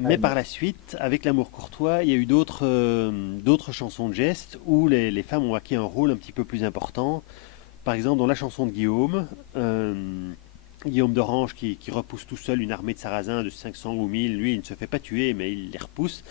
Mais par la suite, avec l'amour courtois, il y a eu d'autres chansons de gestes où les femmes ont acquis un rôle un petit peu plus important. Par exemple, dans la chanson de Guillaume, Guillaume d'Orange qui repousse tout seul une armée de Sarrasins de 500 ou 1000, lui il ne se fait pas tuer, mais il les repousse.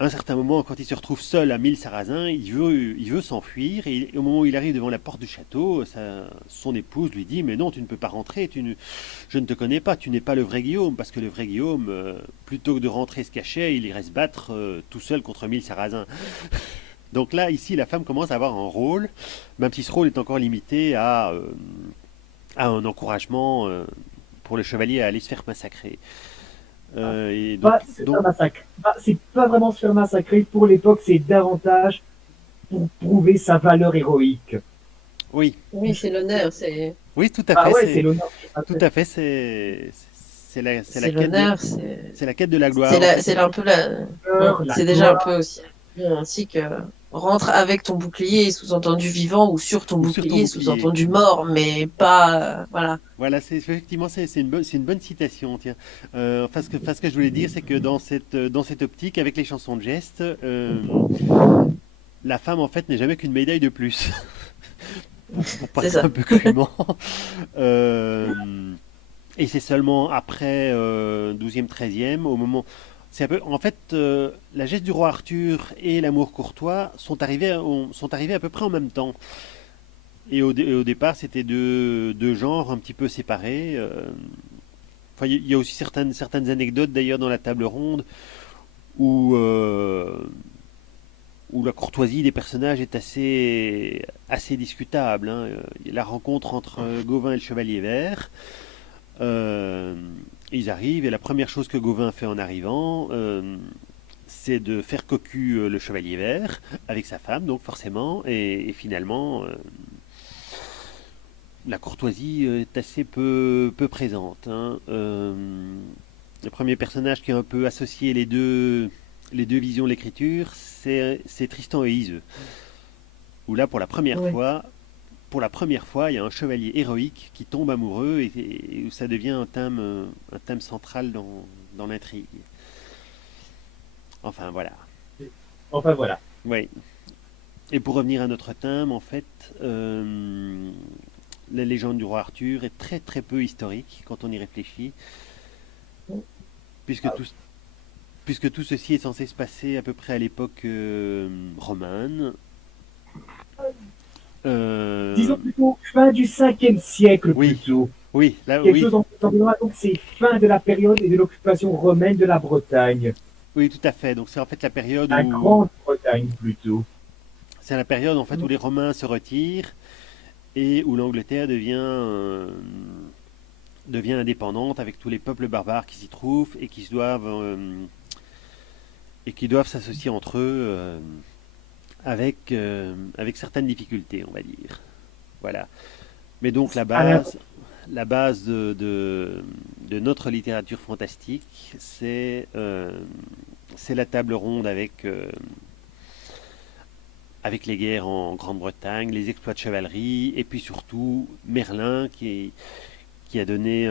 À un certain moment, quand il se retrouve seul à 1000 Sarrasins, il veut s'enfuir, et au moment où il arrive devant la porte du château, son épouse lui dit: mais non, tu ne peux pas rentrer, je ne te connais pas, tu n'es pas le vrai Guillaume, parce que le vrai Guillaume, plutôt que de rentrer se cacher, il irait se battre tout seul contre 1000 Sarrasins. Donc là, ici, la femme commence à avoir un rôle, même si ce rôle est encore limité à un encouragement pour le chevalier à aller se faire massacrer. Et Pas donc, se faire donc, massacrer. C'est pas vraiment se faire massacrer. Pour l'époque, c'est davantage pour prouver sa valeur héroïque. oui, Oui, c'est l'honneur, c'est oui, tout à Ah fait, ouais, c'est l'honneur qui tout m'appelle. à fait, c'est la c'est quête de, l'honneur, c'est la quête de la gloire. En fait, c'est un peu la, La c'est déjà un gloire. peu aussi ainsi que rentre avec ton bouclier, sous-entendu vivant, ou sur ton ou sur ton bouclier, bouclier. sous-entendu mort, mais pas, voilà. Voilà, effectivement c'est une bonne citation. Tiens, enfin, ce que je voulais dire, c'est que dans cette optique, avec les chansons de geste, la femme en fait n'est jamais qu'une médaille de plus, pour C'est parler un ça. peu crûment. Euh, et c'est seulement après 12e, 13e, au moment. C'est un peu, en fait, la geste du roi Arthur et l'amour courtois sont arrivés à peu près en même temps. Et au départ, c'était deux genres un petit peu séparés. Enfin, il y a aussi certaines anecdotes d'ailleurs dans la table ronde où, où la courtoisie des personnages est assez discutable, hein. La rencontre entre Gauvin et le Chevalier Vert. Euh, Ils arrivent et la première chose que Gauvin fait en arrivant, c'est de faire cocu le Chevalier Vert avec sa femme, donc forcément, et finalement, la courtoisie est assez peu présente, hein. Le premier personnage qui a un peu associé les deux visions de l'écriture, c'est Tristan et Iseux. Où là, Oui. pour la première fois, il y a un chevalier héroïque qui tombe amoureux et où ça devient un thème central dans l'intrigue. Enfin, voilà. Enfin voilà. Oui. Et pour revenir à notre thème, en fait, la légende du roi Arthur est très très peu historique quand on y réfléchit, puisque tout, puisque tout ceci est censé se passer à peu près à l'époque romane. Disons Euh, plutôt fin du 5e siècle oui, plutôt. oui, là, Quelque oui, chose en ce genre. Donc c'est fin de la période et de l'occupation romaine de la Bretagne. oui, tout à fait. Donc c'est en fait la période La où Grande-Bretagne plutôt. c'est la période en fait où les Romains se retirent et où l'Angleterre devient indépendante avec tous les peuples barbares qui s'y trouvent et qui doivent s'associer entre eux avec certaines difficultés, on va dire. Voilà. Mais donc À la- la base de notre littérature fantastique, c'est la table ronde avec les guerres en Grande-Bretagne, les exploits de chevalerie, et puis surtout Merlin qui a donné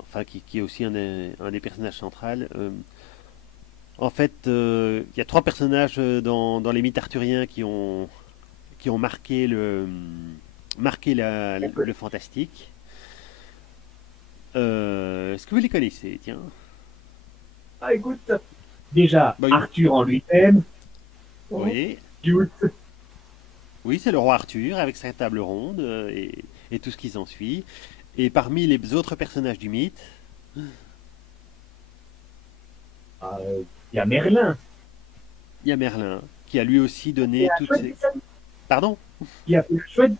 enfin qui est aussi un des personnages centraux. En fait, il y a trois personnages dans les mythes arthuriens qui ont marqué le fantastique. Est-ce que vous les connaissez? Tiens. Ah, écoute, déjà, Bah, Arthur en lui-même, Mhm. oui, cute. oui, c'est le roi Arthur avec sa table ronde et tout ce qui s'ensuit. Et parmi les autres personnages du mythe, Il y a Merlin, il y a Merlin qui a lui aussi qui donné a un toutes chouette ses. dessin, Pardon? qui a fait un chouette,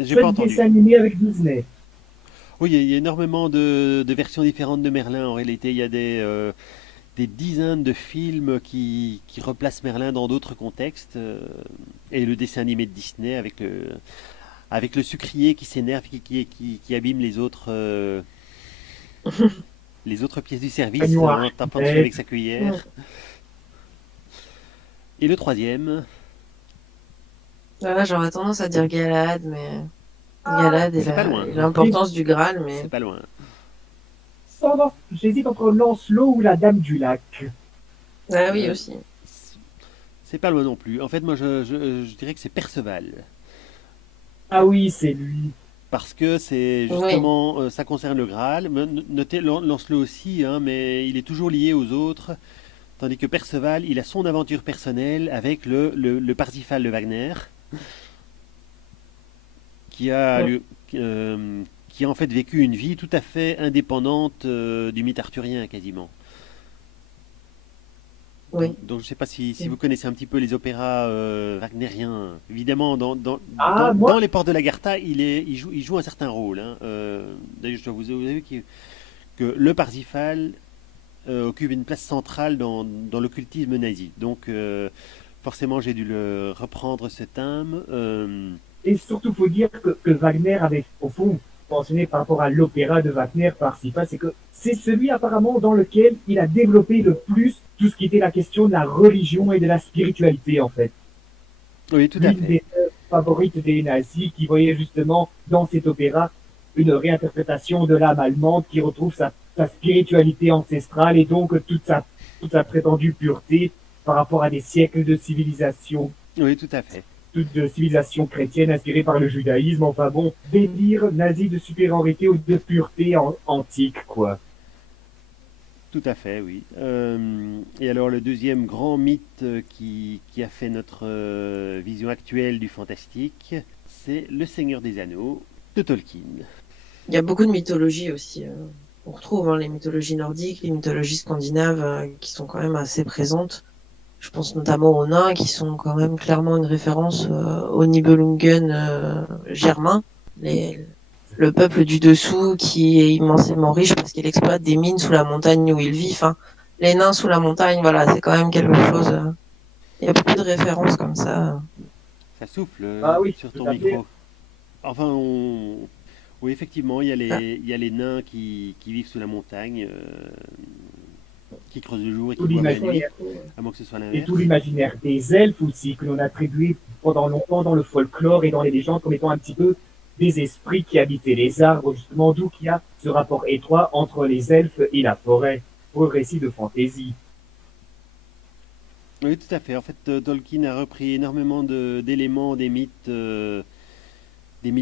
J'ai pas chouette entendu. dessin animé avec Disney. Oui, il y a énormément de versions différentes de Merlin. En réalité, il y a des dizaines de films qui replacent Merlin dans d'autres contextes. Et le dessin animé de Disney avec le sucrier qui s'énerve, qui abîme les autres pièces du service Agneau en tapant dessus avec architecte. sa Mhm. cuillère. Et le troisième, Là, j'aurais tendance à dire Galad, mais Ah, Galad c'est pas loin. et l'importance du Graal, C'est mais pas loin. J'hésite entre Lancelot ou la Dame du Lac. Ah oui, Euh, aussi. c'est pas loin non plus. En fait, moi, je dirais que c'est Perceval. Ah oui, c'est lui. Parce que c'est Oui, justement, ça concerne le Graal. Mais notez Lancelot aussi, hein, mais il est toujours lié aux autres. Tandis que Perceval, il a son aventure personnelle avec le Parsifal de Wagner, qui a, mm, lui- qui a en fait vécu une vie tout à fait indépendante du mythe arthurien quasiment. Donc, oui. donc je ne sais pas si Mm. vous connaissez un petit peu les opéras wagnériens. Évidemment, Ah, dans moi, Les Portes de l'Agartha, il joue un certain rôle, hein. D'ailleurs, je dois vous avez vu que le Parsifal occupe une place centrale dans l'occultisme nazi. Donc, forcément, j'ai dû le reprendre ce thème. et surtout, faut dire que Wagner avait, au fond, mentionné par rapport à l'opéra de Wagner, Parsifal, c'est que c'est celui apparemment dans lequel il a développé le plus tout ce qui était la question de la religion et de la spiritualité, en fait. Oui, tout à L'une fait. des œuvres favorites des nazis qui voyait justement dans cet opéra une réinterprétation de l'âme allemande qui retrouve sa spiritualité ancestrale et donc toute sa prétendue pureté par rapport à des siècles Oui, tout à fait. de civilisation chrétienne inspirée par le judaïsme. Enfin bon, délire nazi de supériorité ou de pureté antique, quoi. Tout à fait, oui. Et alors le deuxième grand mythe qui a fait notre vision actuelle du fantastique, c'est Le Seigneur des Anneaux de Tolkien. Il y a beaucoup de mythologies aussi. On retrouve hein, les mythologies nordiques, les mythologies scandinaves qui sont quand même assez présentes. Je pense notamment aux nains qui sont quand même clairement une référence aux Nibelungen germains, le peuple du dessous qui est immensément riche parce qu'il exploite des mines sous la montagne où il vit. Enfin, les nains sous la montagne, voilà, c'est quand même quelque chose. Il y a beaucoup de références comme ça. Ça souffle Ah oui, sur tout ton à fait. micro. Enfin, oui, effectivement, Ah, il y a les nains qui vivent sous la montagne, qui creusent le jour et Tout qui boivent la nuit, l'imaginaire. à moins que ce soit Et tout l'inverse. l'imaginaire des elfes aussi, que l'on a attribué pendant longtemps dans le folklore et dans les légendes comme étant un petit peu des esprits qui habitaient les arbres, justement, d'où qu'il y a ce rapport étroit entre les elfes et la forêt, pour le récit de fantaisie. Oui, tout à fait. En fait, Tolkien a repris énormément d'éléments des mythes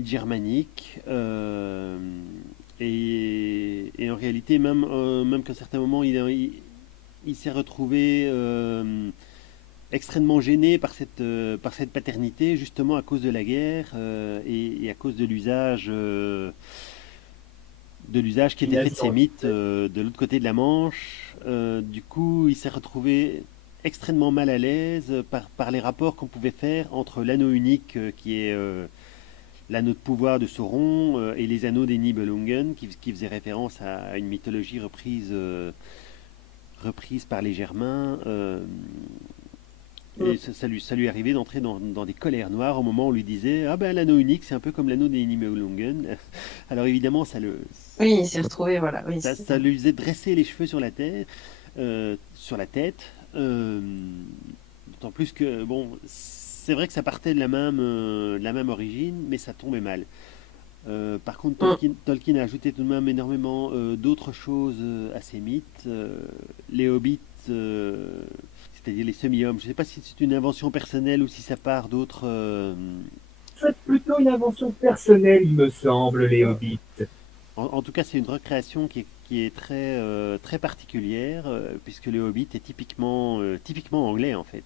germaniques. Et en réalité, même qu'à certains moments, il s'est retrouvé extrêmement gêné par cette paternité, justement à cause de la guerre et à cause de l'usage qui Qui était fait de nasit ces en mythes de l'autre côté de la Manche. Du coup, il s'est retrouvé extrêmement mal à l'aise par les rapports qu'on pouvait faire entre l'anneau unique qui est l'anneau de pouvoir de Sauron et les anneaux des Nibelungen qui faisaient référence à une mythologie reprise par les Germains. Et mm. ça lui arrivait d'entrer dans des colères noires au moment où on lui disait ah ben l'anneau unique c'est un peu comme l'anneau des Nibelungen. Alors évidemment Oui, il s'est retrouvé, voilà. Oui, ça lui faisait dresser les cheveux sur la tête. D'autant plus que bon c'est vrai que ça partait de la même origine mais ça tombait mal. Par contre, mm. Tolkien a ajouté tout de même énormément d'autres choses à ses mythes. Les hobbits, c'est-à-dire les semi-hommes. Je ne sais pas si c'est une invention personnelle ou si ça part d'autres. C'est plutôt une invention personnelle, il me semble, les hobbits. En tout cas, c'est une recréation qui est très particulière, puisque les hobbits est typiquement anglais en fait.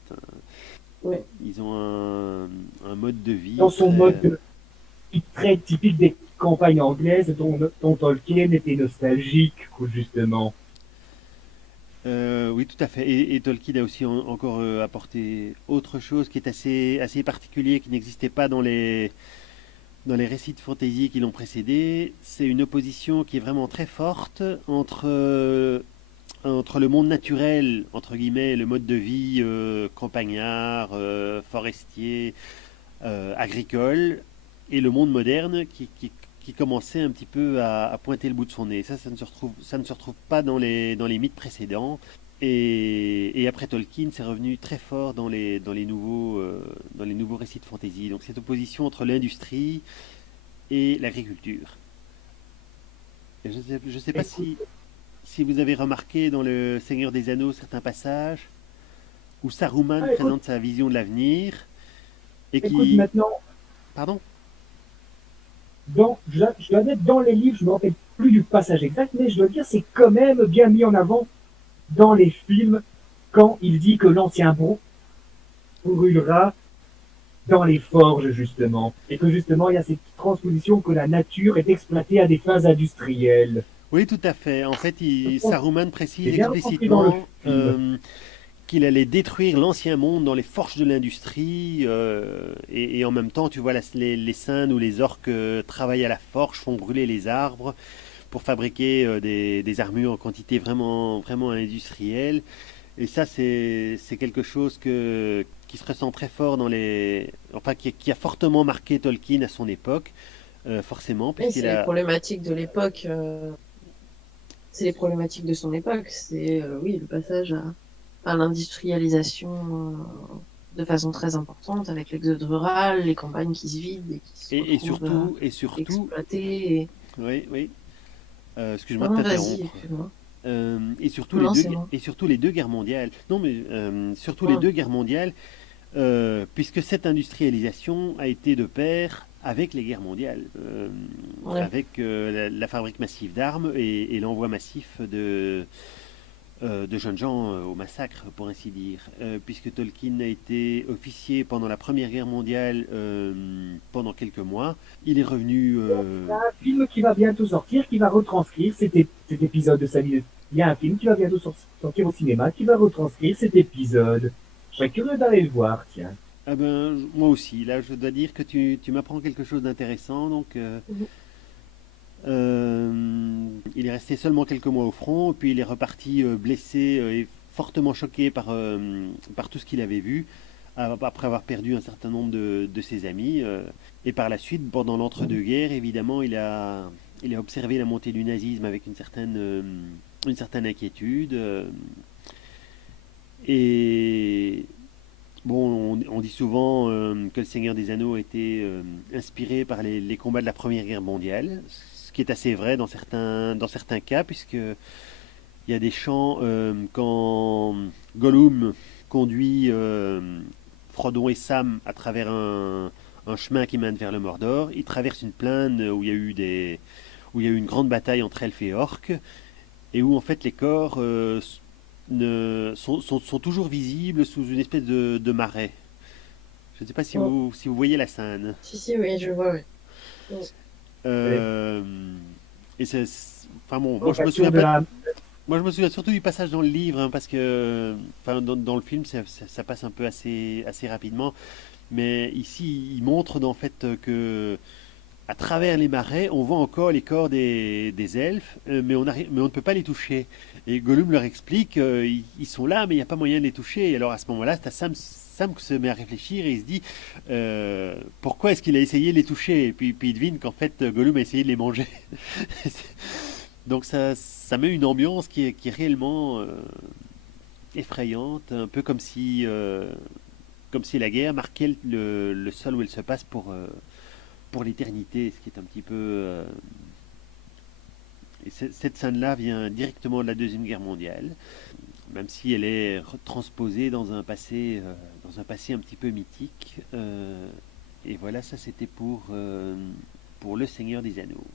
Oui. Ils ont un mode de Dans vie son mode très typique des campagnes anglaises dont Tolkien était nostalgique, justement. Oui, tout à fait. Et Tolkien a aussi encore apporté autre chose qui est assez particulier, qui n'existait pas dans les récits de fantasy qui l'ont précédé. C'est une opposition qui est vraiment très forte entre le monde naturel, entre guillemets, le mode de vie campagnard, forestier, agricole, et le monde moderne qui commençait un petit peu à pointer le bout de son nez. Ça ne se retrouve pas dans les mythes précédents. Et après Tolkien, c'est revenu très fort dans les nouveaux récits de fantasy. Donc cette opposition entre l'industrie et l'agriculture. Et je sais pas Écoute, si... si vous avez remarqué dans Le Seigneur des Anneaux certains passages où Saruman Ah, écoute, présente sa vision de l'avenir et écoute, qui... maintenant, Pardon? je dois mettre dans les livres, je me rappelle plus du passage exact, mais je dois dire, c'est quand même bien mis en avant dans les films quand il dit que l'ancien brûlera dans les forges, justement. Et que justement, il y a cette transposition que la nature est exploitée à des fins industrielles. Oui, tout à fait. En fait, Je pense que Saruman c'est précise bien compris dans le explicitement film. qu'il allait détruire l'ancien monde dans les forges de l'industrie et en même temps, tu vois, les Sindes ou les orques travaillent à la forge, font brûler les arbres pour fabriquer des armures en quantité vraiment, vraiment industrielle. Et ça, c'est quelque chose qui se ressent très fort dans les... Enfin, qui a fortement marqué Tolkien à son époque, forcément, Oui, puisqu'il c'est les a... problématiques de l'époque. C'est les problématiques de son époque. C'est oui, le passage à l'industrialisation de façon très importante, avec l'exode rural, les campagnes qui se vident et qui se Et retrouvent surtout, et surtout, exploitées. oui, oui, excuse-moi de Pardon, vas-y, t'interrompre. excuse-moi. Non, c'est bon. Et surtout les deux guerres mondiales. Non, mais surtout les Ouais. deux guerres mondiales, puisque cette industrialisation a été de pair avec les guerres mondiales, Ouais. avec la fabrique massive d'armes et l'envoi massif de jeunes gens au massacre, pour ainsi dire. Puisque Tolkien a été officier pendant la Première Guerre mondiale pendant quelques mois, il est revenu... Il y a un film qui va bientôt sortir, qui va retranscrire cet épisode de sa vie. Il y a un film qui va bientôt sortir au cinéma, qui va retranscrire cet épisode. Je serais curieux d'aller le voir, tiens. Ah ben, moi aussi, là je dois dire que tu m'apprends quelque chose d'intéressant, donc Mhm. il est resté seulement quelques mois au front, puis il est reparti blessé et fortement choqué par tout ce qu'il avait vu, après avoir perdu un certain nombre de ses amis. Et par la suite, pendant l'entre-deux-guerres, évidemment, il a observé la montée du nazisme avec une certaine inquiétude. Et bon, on dit souvent que Le Seigneur des Anneaux a été inspiré par les combats de la Première Guerre mondiale, ce qui est assez vrai dans certains cas, puisque il y a des chants quand Gollum conduit Frodon et Sam à travers un chemin qui mène vers le Mordor. Il traverse une plaine où il y a eu où il y a eu une grande bataille entre elfes et orques, et où en fait les corps sont toujours visibles sous une espèce de marais. Je ne sais pas Mm. si vous voyez la scène. Si, si, oui, je vois, oui. Mm. C'est Euh, et enfin bon, moi je me vocation souviens de pas. la... Moi je me souviens surtout du passage dans le livre, hein, parce que enfin, dans le film ça passe un peu assez rapidement. Mais ici, il montre en fait que à travers les marais, on voit encore les corps des elfes, mais on ne peut pas les toucher. Et Gollum leur explique, ils sont là, mais il n'y a pas moyen de les toucher. Et alors à ce moment-là, c'est Sam qui se met à réfléchir et il se dit, pourquoi est-ce qu'il a essayé de les toucher? Et puis il devine qu'en fait, Gollum a essayé de les manger. Donc ça met une ambiance qui est réellement effrayante, un peu comme si la guerre marquait le sol où elle se passe pour l'éternité, ce qui est un petit peu... et cette scène-là vient directement de la Deuxième Guerre mondiale, même si elle est transposée dans un passé un petit peu mythique. Et voilà, ça c'était pour Le Seigneur des Anneaux.